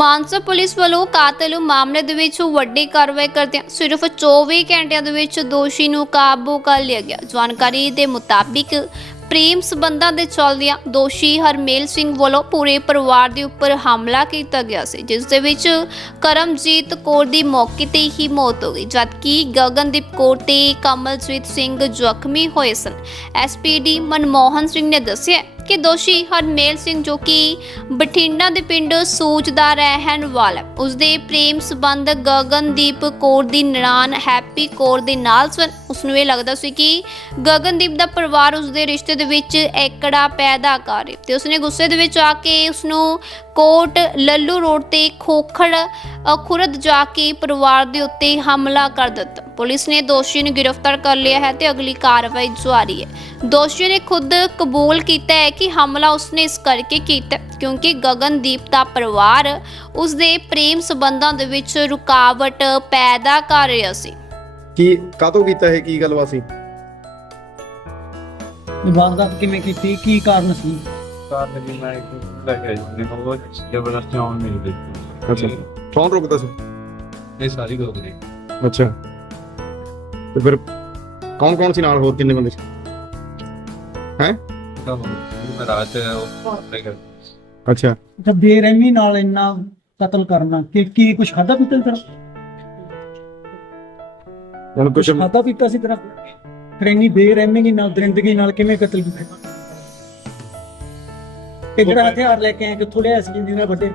Mansa police ਵੱਲੋਂ ਕਾਤਲ ਮਾਮਲੇ ਦੇ ਵਿੱਚ ਵੱਡੀ ਕਾਰਵਾਈ ਕਰਦਿਆਂ ਸਿਰਫ 24 ਘੰਟਿਆਂ ਦੇ ਵਿੱਚ ਦੋਸ਼ੀ ਨੂੰ ਕਾਬੂ ਕਰ ਲਿਆ ਗਿਆ। ਜਾਣਕਾਰੀ ਦੇ ਮੁਤਾਬਿਕ ਪ੍ਰੇਮ ਸਬੰਧਾਂ ਦੇ ਚੱਲਦਿਆਂ ਦੋਸ਼ੀ ਹਰਮੇਲ ਸਿੰਘ ਵੱਲੋਂ ਪੂਰੇ ਪਰਿਵਾਰ ਦੇ ਉੱਪਰ ਹਮਲਾ ਕੀਤਾ ਗਿਆ ਸੀ, ਜਿਸ ਦੇ ਵਿੱਚ ਕਰਮਜੀਤ ਕੌਰ ਦੀ ਮੌਕੇ ਤੇ ਹੀ ਮੌਤ ਹੋ ਗਈ, ਜਦਕਿ ਗਗਨਦੀਪ ਕੌਰ ਤੇ ਕਮਲਜੀਤ ਸਿੰਘ ਜ਼ਖਮੀ ਹੋਏ ਸਨ। ਐਸਪੀਡੀ ਮਨਮੋਹਨ ਸਿੰਘ ਨੇ ਦੱਸਿਆ ਕਿ ਦੋਸ਼ੀ ਹਰਮੇਲ ਸਿੰਘ ਜੋ ਕਿ ਬਠਿੰਡਾ ਦੇ ਪਿੰਡ ਸੂਚ ਦਾ ਰਹਿਣ ਵਾਲਾ ਹੈ, ਉਸਦੇ ਪ੍ਰੇਮ ਸੰਬੰਧ ਗਗਨਦੀਪ ਕੌਰ ਦੀ ਨਨਾਣ ਹੈਪੀ ਕੌਰ ਦੇ ਨਾਲ ਸਨ। ਉਸ ਨੂੰ ਇਹ ਲੱਗਦਾ ਸੀ ਕਿ ਗਗਨਦੀਪ ਦਾ ਪਰਿਵਾਰ ਉਸਦੇ ਰਿਸ਼ਤੇ ਦੇ ਵਿੱਚ ਐਕੜਾ ਪੈਦਾ ਕਰ ਰਿਹਾ ਤੇ ਉਸਨੇ ਗੁੱਸੇ ਦੇ ਵਿੱਚ ਆ ਕੇ ਉਸ ਨੂੰ ਕੋਟ ਲੱਲੂ ਰੋਡ ਤੇ ਖੋਖੜ ਅ, ਖੁਰਦ ਜਾ ਕੇ ਪਰਿਵਾਰ ਦੇ ਉੱਤੇ ਹਮਲਾ ਕਰ ਦਿੱਤਾ। ਪੁਲਿਸ ਨੇ ਦੋਸ਼ੀ ਨੂੰ ਗ੍ਰਿਫਤਾਰ ਕਰ ਲਿਆ ਹੈ ਤੇ ਅਗਲੀ ਕਾਰਵਾਈ ਜਾਰੀ ਹੈ। ਦੋਸ਼ੀ ਨੇ ਖੁਦ ਕਬੂਲ ਕੀਤਾ ਹੈ ਕਿ ਹਮਲਾ ਉਸਨੇ ਇਸ ਕਰਕੇ ਕੀਤਾ ਕਿਉਂਕਿ ਗਗਨਦੀਪ ਦਾ ਪਰਿਵਾਰ ਉਸਦੇ ਪ੍ਰੇਮ ਸੰਬੰਧਾਂ ਦੇ ਵਿੱਚ ਰੁਕਾਵਟ ਪੈਦਾ ਕਰ ਰਿਹਾ ਸੀ। ਕੀ ਕਾਤੋਂ ਕੀਤਾ ਇਹ? ਕੀ ਗੱਲਬਾਤ ਸੀ ਵਾਰਦਾਤ ਕਿਵੇਂ ਕੀਤੀ? ਕੀ ਕਾਰਨ ਸੀ? ਕਾਰਨ ਜੀ ਮੈਂ ਲੱਗਿਆ ਜੀ ਮੈਨੂੰ ਬਹੁਤ ਜ਼ਬਰਦਸਤੀ ਆਉਣ ਮਿਲ ਗਈ ਅੱਛਾ। ਕੌਣ ਰੁਕਦਾ ਸੀ? ਇਹ ਸਾਰੀ ਨੇ। ਅੱਛਾ। ਤੇ ਫਿਰ ਕੌਣ ਕੌਣ ਸੀ ਨਾਲ ਹੋਰ ਕਿੰਨੇ ਬੰਦੇ ਸੀ? ਤਾਂ ਮੈਂ ਰਾਤ ਉਹ ਲੈ ਕੇ ਅੱਛਾ। ਅੱਛਾ ਬੇਰਹਿਮੀ ਨਾਲ ਇੰਨਾ ਕਤਲ ਕਰਨਾ ਕਿ ਕੀ ਕੁਝ ਖਾਦਾ ਪੀਤਾ ਸੀ ਤੇਰਾ? ਹੁਣ ਕੁਛ ਕੁਝ ਖਾਦਾ ਪੀਤਾ ਸੀ ਤੇਰਾ? ਫਿਰ ਇੰਨੀ ਬੇਰਹਿਮੀ ਨਾਲ ਦਰਿੰਦਗੀ ਨਾਲ ਕਿਵੇਂ ਕਤਲ ਕੀਤਾ? ਇਹ ਜਿਹੜਾ ਹਥਿਆਰ ਲੈ ਕੇ ਆਇਆ ਕਿੱਥੋਂ ਲਿਆ ਸੀ ਨਾਲ ਵੱਡੇ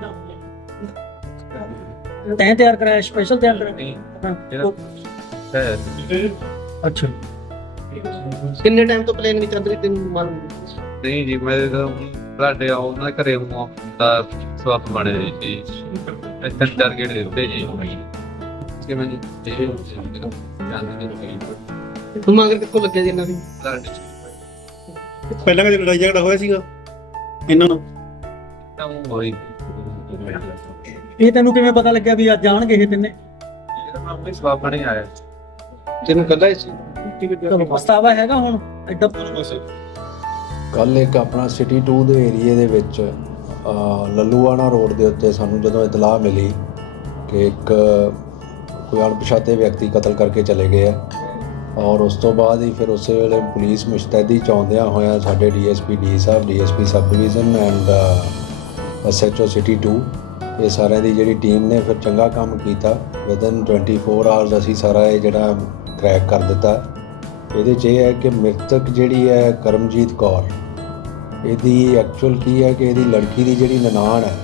ਤੈਂ ਤਿਆਰ ਕਰਾਇਆ ਸਪੈਸ਼ਲ ਤਿਆਰ ਕਰਾਇਆ? ਇਹਦਾ ਹੈ। ਅੱਛਾ। ਕਿੰਨੇ ਟਾਈਮ ਤੋਂ ਪਲੇਨ ਵਿੱਚ ਅੰਦਰ ਤੈਨੂੰ ਮਾਲੂਮ ਨਹੀਂ ਜੀ ਮੈਂ ਤਾਂ ਤੁਹਾਡੇ ਉਹਨਾਂ ਦੇ ਘਰੇ ਉਹ ਦਾ ਸਵਾਪ ਬਣੇ ਜੀ ਇੱਥੇ ਟਾਰਗੇਟ ਦਿੱਤੇ ਜੀ। ਕਿ ਮੈਂ ਜੀ ਇਹ ਜਾਣਦੇ ਨਹੀਂ ਤੂੰ ਮਗਰ ਕਿੱਥੋਂ ਲੱਗਿਆ ਜੀ ਇਹਨਾਂ ਦੀ? ਤੁਹਾਡੇ ਪਹਿਲਾਂ ਕਦੇ ਲੜਾਈ ਝਗੜਾ ਹੋਇਆ ਸੀਗਾ? ਇਹਨਾਂ ਨੂੰ? ਤਾਂ ਹੋਈ। ਇਹ ਤੈਨੂੰ ਕਿਵੇਂ ਪਤਾ ਲੱਗਿਆ ਵੀ ਅੱਜ ਜਾਣਗੇ ਇਹ ਤਿੰਨੇ? ਇਹਦਾ ਨਾਮ ਕੋਈ ਸਵਾਪ ਬਣੇ ਆਇਆ ਤੈਨੂੰ ਕੱਲਾ ਸੀ। ਤੁਹਾਨੂੰ ਪਛਤਾਵਾ ਹੈਗਾ ਹੁਣ ਐਡਾ ਕੱਲ ਇੱਕ ਆਪਣਾ ਸਿਟੀ 2 ਦੇ ਏਰੀਏ ਦੇ ਵਿੱਚ ਅ, ਲੱਲੂਆਣਾ ਰੋਡ ਦੇ ਉੱਤੇ ਸਾਨੂੰ ਜਦੋਂ ਇਤਲਾਹ ਮਿਲੀ ਕਿ ਇੱਕ ਕੋਈ ਅਣਪਛਾਤੇ ਵਿਅਕਤੀ ਕਤਲ ਕਰਕੇ ਚਲੇ ਗਏ ਆ ਔਰ ਉਸ ਤੋਂ ਬਾਅਦ ਹੀ ਫਿਰ ਉਸੇ ਵੇਲੇ ਪੁਲਿਸ ਮੁਸ਼ਤੈਦੀ ਚਾਉਂਦਿਆਂ ਹੋਇਆਂ ਸਾਡੇ DSP D Sahib DSP sub division and SHO city 2 ਇਹ ਸਾਰਿਆਂ ਦੀ ਜਿਹੜੀ ਟੀਮ ਨੇ ਫਿਰ ਚੰਗਾ ਕੰਮ ਕੀਤਾ। ਵਿਦਨ 24 ਆਵਰਸ ਅਸੀਂ ਸਾਰਾ ਇਹ ਜਿਹੜਾ ਕ੍ਰੈਕ ਕਰ ਦਿੱਤਾ। ਇਹਦੇ 'ਚ ਇਹ ਹੈ ਕਿ ਮ੍ਰਿਤਕ ਜਿਹੜੀ ਹੈ ਕਰਮਜੀਤ ਕੌਰ, ਇਹਦੀ ਐਕਚੁਅਲ ਕੀ ਹੈ ਕਿ ਇਹਦੀ ਲੜਕੀ ਦੀ ਜਿਹੜੀ ਨਨਾਣ ਹੈ,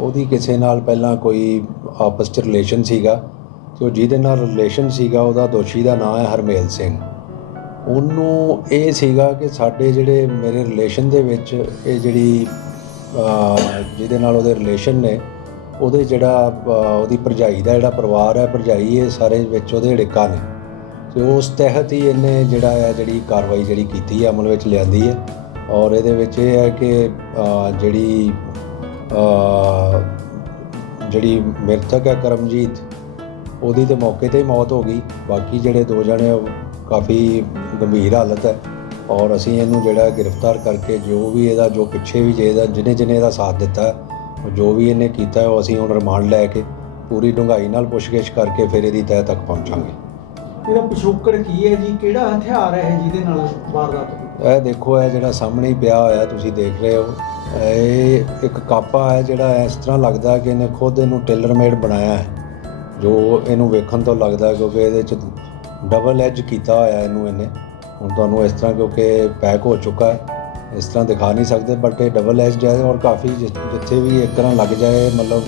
ਉਹਦੀ ਕਿਸੇ ਨਾਲ ਪਹਿਲਾਂ ਕੋਈ ਆਪਸ 'ਚ ਰਿਲੇਸ਼ਨ ਸੀਗਾ। ਤੇ ਉਹ ਜਿਹਦੇ ਨਾਲ ਰਿਲੇਸ਼ਨ ਸੀਗਾ, ਉਹਦਾ ਦੋਸ਼ੀ ਦਾ ਨਾਮ ਹੈ ਹਰਮੇਲ ਸਿੰਘ। ਉਹਨੂੰ ਇਹ ਸੀਗਾ ਕਿ ਸਾਡੇ ਜਿਹੜੇ ਮੇਰੇ ਰਿਲੇਸ਼ਨ ਦੇ ਵਿੱਚ ਇਹ ਜਿਹੜੀ ਜਿਹਦੇ ਨਾਲ ਉਹਦੇ ਰਿਲੇਸ਼ਨ ਨੇ ਉਹਦੇ ਜਿਹੜਾ ਉਹਦੀ ਭਰਜਾਈ ਦਾ ਜਿਹੜਾ ਪਰਿਵਾਰ ਹੈ, ਭਰਜਾਈ ਇਹ ਸਾਰੇ ਵਿੱਚ ਉਹਦੇ ੜਿੱਕਾ ਨੇ। ਤੇ ਉਸ ਤਹਿਤ ਹੀ ਇਹਨੇ ਜਿਹੜਾ ਹੈ ਜਿਹੜੀ ਕਾਰਵਾਈ ਜਿਹੜੀ ਕੀਤੀ ਹੈ, ਅਮਲ ਵਿੱਚ ਲਿਆਂਦੀ ਹੈ। ਔਰ ਇਹਦੇ ਵਿੱਚ ਇਹ ਹੈ ਕਿ ਜਿਹੜੀ ਜਿਹੜੀ ਮ੍ਰਿਤਕ ਹੈ ਕਰਮਜੀਤ, ਉਹਦੀ ਤੇ ਮੌਕੇ ਤੇ ਹੀ ਮੌਤ ਹੋ ਗਈ। ਬਾਕੀ ਜਿਹੜੇ ਦੋ ਜਣੇ ਉਹ ਕਾਫੀ ਗੰਭੀਰ ਹਾਲਤ ਹੈ। ਔਰ ਅਸੀਂ ਇਹਨੂੰ ਜਿਹੜਾ ਗ੍ਰਿਫਤਾਰ ਕਰਕੇ ਜੋ ਵੀ ਇਹਦਾ, ਜੋ ਪਿੱਛੇ ਵੀ ਜੇ ਇਹਦਾ ਜਿਹਨੇ ਜਿਹਨੇ ਇਹਦਾ ਸਾਥ ਦਿੱਤਾ ਜੋ ਵੀ ਇਹਨੇ ਕੀਤਾ ਉਹ ਅਸੀਂ ਹੁਣ ਰਿਮਾਂਡ ਲੈ ਕੇ ਪੂਰੀ ਡੂੰਘਾਈ ਨਾਲ ਪੁੱਛਗਿੱਛ ਕਰਕੇ ਫਿਰ ਇਹਦੀ ਤਹਿ ਤੱਕ ਪਹੁੰਚਾਂਗੇ। ਇਹਦਾ ਪਿਛੋਕੜ ਕੀ ਹੈ ਜੀ? ਕਿਹੜਾ ਹਥਿਆਰ ਹੈ ਜਿਹਦੇ ਨਾਲ ਵਾਰਦਾਤ ਹੋਈ? ਇਹ ਦੇਖੋ ਇਹ ਜਿਹੜਾ ਸਾਹਮਣੇ ਹੀ ਪਿਆ ਹੋਇਆ ਤੁਸੀਂ ਦੇਖ ਰਹੇ ਹੋ। ਇਹ ਇੱਕ ਕਾਪਾ ਹੈ ਜਿਹੜਾ ਇਸ ਤਰ੍ਹਾਂ ਲੱਗਦਾ ਕਿ ਇਹਨੇ ਖੁਦ ਇਹਨੂੰ ਟੇਲਰ ਮੇਡ ਬਣਾਇਆ ਹੈ। ਜੋ ਇਹਨੂੰ ਵੇਖਣ ਤੋਂ ਲੱਗਦਾ ਕਿਉਂਕਿ ਇਹਦੇ ਚ ਡਬਲ ਐਜ ਕੀਤਾ ਹੋਇਆ ਇਹਨੂੰ ਇਹਨੇ। ਹੁਣ ਤੁਹਾਨੂੰ ਇਸ ਤਰ੍ਹਾਂ ਕਿਉਂਕਿ ਪੈਕ ਹੋ ਚੁੱਕਾ ਹੈ। ਇਸ ਤਰ੍ਹਾਂ ਦਿਖਾ ਨਹੀਂ ਸਕਦੇ ਬਟ ਇਹ ਡਬਲ ਐਜ ਹੈ ਔਰ ਕਾਫੀ ਜਿੱਥੇ ਵੀ ਇੱਕ ਤਰ੍ਹਾਂ ਲੱਗ ਜਾਏ ਮਤਲਬ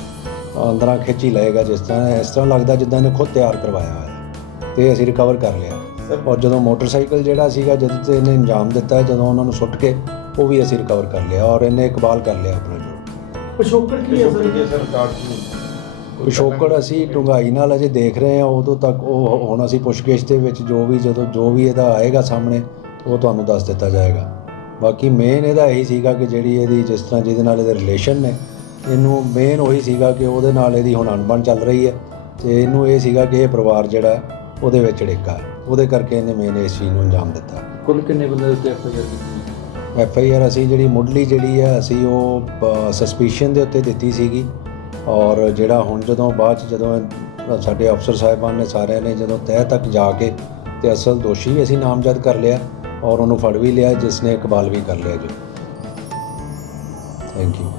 ਅੰਦਰਾਂ ਖਿੱਚ ਲਏਗਾ ਜਿਸ ਤਰ੍ਹਾਂ ਇਸ ਤਰ੍ਹਾਂ ਲੱਗਦਾ ਜਿੱਦਾਂ ਇਹਨੇ ਖੁਦ ਤਿਆਰ ਕਰਵਾਇਆ ਹੋਇਆ ਹੈ ਤੇ ਅਸੀਂ ਰਿਕਵਰ ਕਰ ਲਿਆ। ਔਰ ਜਦੋਂ ਮੋਟਰਸਾਈਕਲ ਜਿਹੜਾ ਸੀਗਾ ਜਦੋਂ ਤੇ ਇਹਨੇ ਇੰਜਾਮ ਦਿੱਤਾ ਜਦੋਂ ਉਹਨਾਂ ਨੂੰ ਸੁੱਟ ਕੇ ਉਹ ਵੀ ਅਸੀਂ ਰਿਕਵਰ ਕਰ ਲਿਆ ਔਰ ਇਹਨੇ ਇਕਬਾਲ ਕਰ ਲਿਆ ਆਪਣਾ ਜੋ। ਪਿਛੋਕੜ ਕੀ ਹੈ ਸਰ? ਪਿਛੋਕੜ ਅਸੀਂ ਡੂੰਘਾਈ ਨਾਲ ਅਜੇ ਦੇਖ ਰਹੇ ਹਾਂ ਉਦੋਂ ਤੱਕ ਉਹ ਹੁਣ ਅਸੀਂ ਪੁੱਛਗਿੱਛ ਦੇ ਵਿੱਚ ਜੋ ਵੀ ਜਦੋਂ ਜੋ ਵੀ ਇਹਦਾ ਆਏਗਾ ਸਾਹਮਣੇ ਉਹ ਤੁਹਾਨੂੰ ਦੱਸ ਦਿੱਤਾ ਜਾਏਗਾ। ਬਾਕੀ ਮੇਨ ਇਹਦਾ ਇਹੀ ਸੀਗਾ ਕਿ ਜਿਹੜੀ ਇਹਦੀ ਜਿਸ ਤਰ੍ਹਾਂ ਜਿਹਦੇ ਨਾਲ ਇਹਦੇ ਰਿਲੇਸ਼ਨ ਨੇ ਇਹਨੂੰ ਮੇਨ ਉਹੀ ਸੀਗਾ ਕਿ ਉਹਦੇ ਨਾਲ ਇਹਦੀ ਹੁਣ ਅਣਬਣ ਚੱਲ ਰਹੀ ਹੈ ਤੇ ਇਹਨੂੰ ਇਹ ਸੀਗਾ ਕਿ ਇਹ ਪਰਿਵਾਰ ਜਿਹੜਾ ਉਹਦੇ ਵਿੱਚ ੜੇਕਾ। ਉਹਦੇ ਕਰਕੇ ਇਹਨੇ ਮੇਨ ਇਸ ਚੀਜ਼ ਨੂੰ ਅੰਜਾਮ ਦਿੱਤਾ। ਕੁੱਲ ਕਿੰਨੇ ਬੰਦੇ ਉੱਤੇ ਐਫਆਈਆਰ ਕੀਤੀ ਐਫ ਆਈ ਆਰ ਅਸੀਂ ਜਿਹੜੀ ਮੁੱਢਲੀ ਜਿਹੜੀ ਹੈ ਅਸੀਂ ਉਹ ਸਸਪੀਸ਼ਨ ਦੇ ਉੱਤੇ ਦਿੱਤੀ ਸੀਗੀ। ਔਰ ਜਿਹੜਾ ਹੁਣ ਜਦੋਂ ਬਾਅਦ 'ਚ ਜਦੋਂ ਸਾਡੇ ਅਫਸਰ ਸਾਹਿਬਾਨ ਨੇ ਸਾਰਿਆਂ ਨੇ ਜਦੋਂ ਤਹਿ ਤੱਕ ਜਾ ਕੇ ਤੇ ਅਸਲ ਦੋਸ਼ੀ ਵੀ ਅਸੀਂ ਨਾਮਜ਼ਦ ਕਰ ਲਿਆ ਔਰ ਉਹਨੂੰ ਫੜ ਵੀ ਲਿਆ ਜਿਸ ਨੇ ਇਕਬਾਲ ਵੀ ਕਰ ਲਿਆ ਜੀ। Thank you